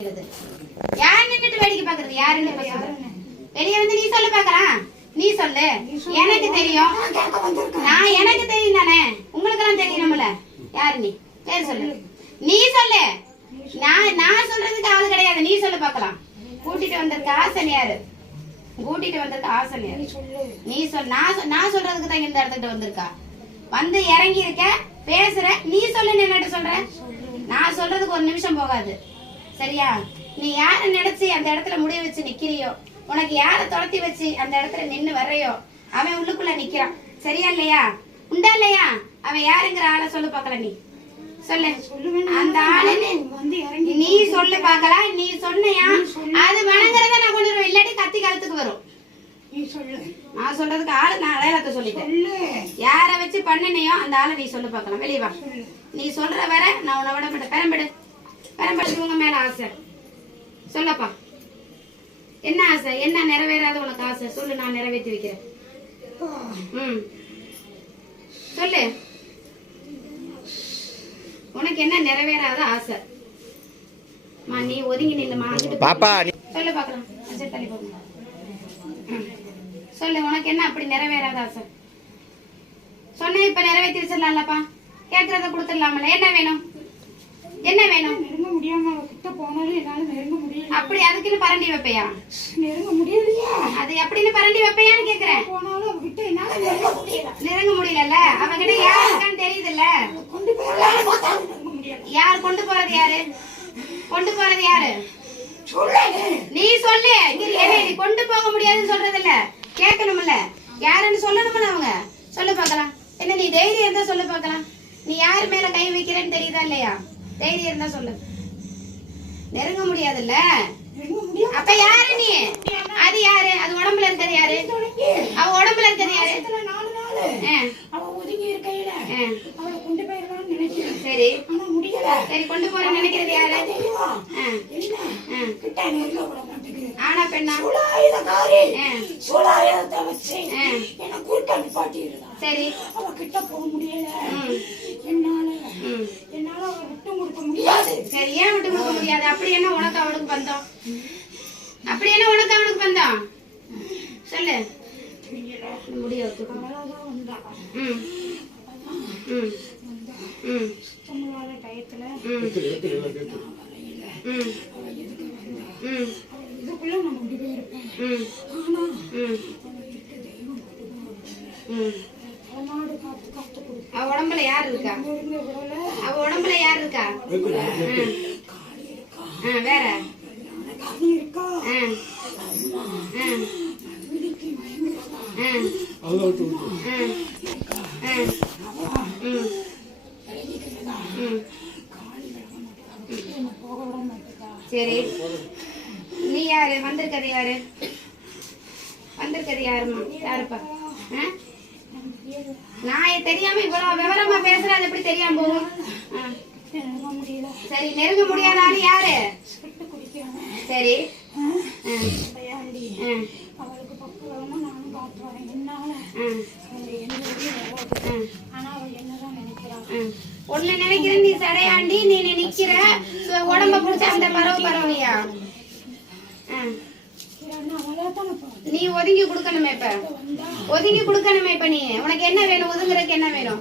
யார் நின்னுட்டு வேடிக்கை பாக்குறது? யாருன்னு வெளியே வந்து நீ சொல்லு பாக்கலாம். நீ சொல்லு. எனக்கு தெரியும். நான் எனக்கு தெரியும் தானே, உங்களுக்கு எல்லாம் தெரியணும்ல. யாரு நீ? பேர் சொல்லு. நீ சொல்லு. நான் சொல்றதுக்கு ஆளு கிடையாது. நீ சொல்லு பாக்கலாம். கூட்டிட்டு வந்திருக்க ஆசன் யாரு? கூட்டிட்டு வந்திருக்க ஆசன் யாரு? நீ சொல். நான் சொல்றதுக்கு தான் இந்த இடத்துக்கிட்ட வந்திருக்கா. வந்து இறங்கி இருக்க, பேசுற. நீ சொல்லு. என்னட்டு சொல்ற? நான் சொல்றதுக்கு ஒரு நிமிஷம் போகாது. சரியா? நீ யார நினைச்சு அந்த இடத்துல முடிய வச்சு நிக்கிறியோ, உனக்கு யார துரத்தி வச்சு அந்த இடத்துல நின்னு வர்றையோ, அவன் உள்ளுக்குள்ள நிக்கிறான். சரியா இல்லையா? உண்டா இல்லையா? அவன் யாருங்கிற ஆளை சொல்லு பாக்கல. நீ சொல்லு. அந்த ஆளு நீ சொல்லு பாக்கலாம். நீ சொன்னையா அது வணங்குறத நான் கொண்டு வருவேன். இல்லாட்டி கத்தி காலத்துக்கு வரும். நான் சொல்றதுக்கு ஆளு நான் அடையாளத்தை சொல்லிட்டேன். யார வச்சு பண்ணனையோ அந்த ஆளை நீ சொல்லு பாக்கலாம். வெளியே வா. நீ சொல்ற வர நான் உன்னை விட மாட்டேன். பெரம்பெடுத்து உங்க மேல ஆசை சொல்லப்பா. என்ன ஆசை? என்ன நிறைவேறாத உனக்கு ஆசை? சொல்லு. நான் நிறைவேற்றி வைக்கிறேன். சொல்லு. உனக்கு என்ன நிறைவேறாத ஆசை? நீ ஒதுங்கி நில்லுமா. சொல்லு பாக்கலாம். தள்ளி போங்க. சொல்லு. உனக்கு என்ன அப்படி நிறைவேறாத ஆசை? சொன்ன இப்ப நிறைவேற்றி வச்சிடலாம்லப்பா. கேட்கறத கொடுத்துடலாமல. என்ன வேணும்? என்ன வேணும்? நெருங்க முடியாம கிட்ட போனாலும் என்னால நெருங்க முடியல. அப்படி அதுக்குன்னு பரண்டி வைப்பையா? நெருங்க முடியலையா? அது எப்படின்னு பரண்டி வைப்பையான்னு கேக்குறேன். போனாலும் அவகிட்ட என்னால நெருங்க முடியல. நெருங்க முடியல. அவகிட்ட யார் இருக்கான்னு தெரியுதுல்ல. கொண்டு போறலாம் பார்த்தா நெருங்க முடியல. யார் கொண்டு போறது? யாரு கொண்டு போறது? யாரு? சொல்லு. நீ சொல்லு. நீ கொண்டு போக முடியாதுன்னு சொல்றது இல்ல, கேட்கணும்ல. யாருன்னு சொல்லணும்ல. அவங்க சொல்லு பாக்கலாம். என்ன நீ தைரியம் இருந்தா சொல்லு பாக்கலாம். நீ யார் மேல கை வைக்கிறேன்னு தெரியுதா இல்லையா? தைரியம் இருந்தா சொல்லு. நெருங்க முடியாதுல்ல. அப்ப யாரு நீ? அது யாரு? அது உடம்புல இருக்கிறது யாரு? அவ உடம்புல இருக்கிறது யாரு? சரி சரி, கொண்டு போற நினைக்கிறது யாரு? ஆனா பெண்ணா? சரி, அவ கிட்ட போக முடியல. என்னால விட்டு கொடுக்க முடியாது. சரி, ஏன் விட்டு கொடுக்க முடியாது? அப்படி என்ன உனக்கு அவனுக்கு பந்தம்? அப்படி என்ன உனக்கு அவனுக்கு பந்தம்? சொல்லு. முடியாது. அவ உடம்புல யாரு இருக்கா? அவ உடம்புல யாரு இருக்கா? வேற சரி. நீ யாரு? வந்திருக்கிறது யாரு? வந்திருக்கிறது யாருமா? யாருப்பா? நான் தெரியாம இவ்வளவு விவரமா பேசுற, அது எப்படி தெரியாம போகும்? சரி, நெருங்க முடியாதான்னு யாரு? சரி, ஒண்ணு நினைக்கிற நீ சடையாண்டி. நீ நிக்கிற உடம்ப புடிச்ச அந்த பரவையா? நீ ஒதுங்கி கொடுக்கணுமே. இப்ப ஒதுங்கி கொடுக்கணுமே. இப்ப நீ உனக்கு என்ன வேணும்? ஒதுங்குறதுக்கு என்ன வேணும்?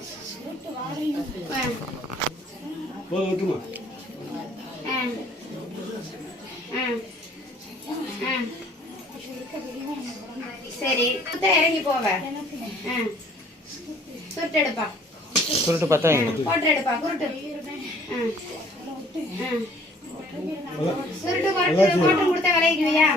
சரி, இறங்கி போவ. சுருட்டு எடுப்பா. சுருட்டு பார்த்தா போட்டு எடுப்பா. குருட்டு சுருட்டு கோட்டும் கொடுத்த விளைவிக்கிறியா?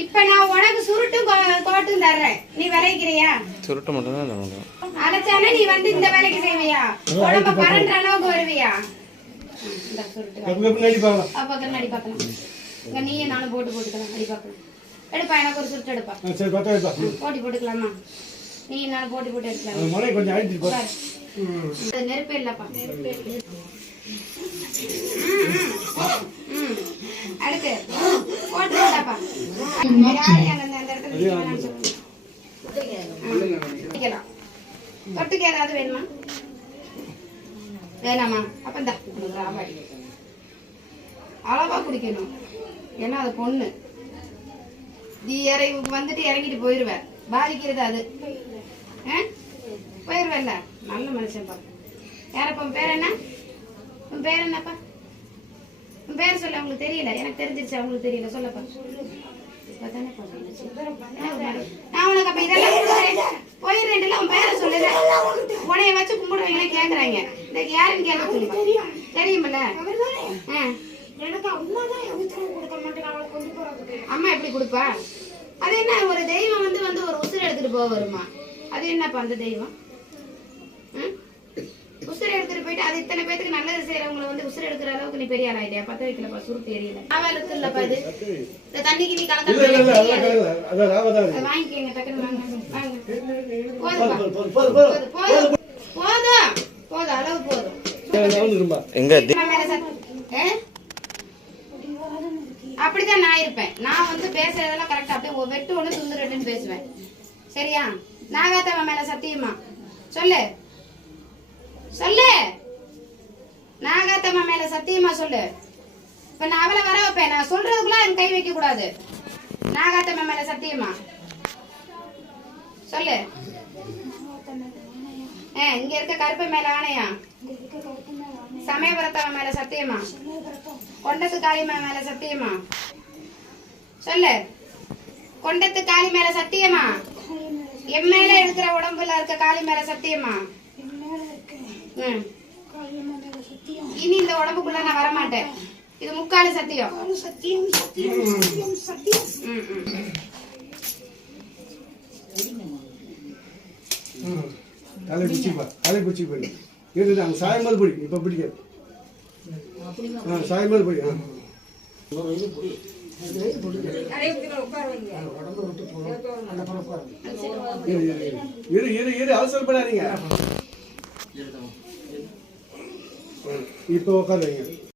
இப்ப நான் உனக்கு சுருட்டும் கோட்டும் தர்றேன். நீ விளைவிக்கிறியா? சுருட்டு மட்டும் தான் அழைச்சானே. நீ வந்து இந்த வேலைக்கு செய்வியா? உடம்ப பரண்ட அளவுக்கு வருவியா? அப்ப கண்ணாடி பாக்கலாம். இங்க நீயே நானும் போட்டுக்கலாம். அடி பாக்கலாம். எடுப்பா. எனக்கு ஒரு சுருட்டு எடுப்பா. போட்டி போட்டுக்கலாமா? நீ நானும் போட்டு எடுக்கலாம். நெருப்பே இல்லப்பா. அடுத்து போட்டுப்பா. தொட்டுக்கு ஏதாவது வேணுமா? வேணாமா? அப்ப அளவா குடிக்கணும். ஏன்னா அது பொண்ணு. நீ வந்துட்டு இறங்கிட்டு போயிருவ. பாதிக்கிறது அது. போயிருவல்ல. நல்ல மனுஷன் பா. யாரப்பா உன் பேர் என்ன? உன் பேர் என்னப்பா? உன் பேர் சொல்ல. அவங்களுக்கு தெரியல. எனக்கு தெரிஞ்சிருச்சு. அவங்களுக்கு தெரியல. சொல்லப்பா. நான் உனக்கு அப்ப இதெல்லாம் போயிடுறேன்ல. உன் பேரை சொல்லுற. உனைய வச்சு கும்பிடுவீங்களே கேக்குறாங்க. இன்னைக்கு யாருன்னு கேட்க சொல்லுங்க. தெரியுமில்ல? அம்மா எப்படி கொடுப்பா? அது என்ன ஒரு தெய்வம் வந்து ஒரு உசுரை எடுத்துட்டு போக வருமா? அது என்னப்பா அந்த தெய்வம்? உசுரை எடுத்துட்டு போயிட்டு அது இத்தனை பேருக்கு நல்லது செய்யறவங்களை வந்து உசுரை எடுக்கிற அளவுக்கு நீ பெரிய ஆளாயிட்டியா? பத்த வைக்கலப்பா, சுருட்டு எரியல. ராவலுக்கு இல்லப்பா இது. இந்த தண்ணிக்கு நீ கலக்க வாங்கிக்கங்க. டக்குனு வாங்க. போதும் அளவு போதும். அப்படிதான் நான் இருப்பேன். நான் வந்து பேசுறதெல்லாம் கரெக்டா அப்படியே வெட்டு ஒண்ணு துண்டு ரெண்டுன்னு பேசுவேன். சரியா? நாகாத்தவ மேல சத்தியமா சொல்லு. சொல்லு. நாகாத்தம்மா மேல சத்தியமா சொல்லு. இப்ப நான் அவளை வர வைப்பேன். நான் சொல்றதுக்குள்ள என் கை வைக்க கூடாது. நாகாத்தம்மா மேல சத்தியமா சொல்லு. இங்க இருக்க கருப்பு மேல ஆணையா? சமயபுரத்தவ மேல சத்தியமா? கொண்டத்து காளிமா மேல சத்தியமா சொல்லு. கொண்டத்து காளி மேல சத்தியமா? என் மேல இருக்கிற உடம்புல இருக்க காளி மேல சத்தியமா? இனி இந்த உடம்புக்குள்ள நான் வரமாட்டேன். இது முக்காலு சத்தியம். சாயமல் பொடி இப்ப பிடிக்காது. சாயமல் பொடி அவசரப்படாதீங்க. இப்ப உட்காருங்க.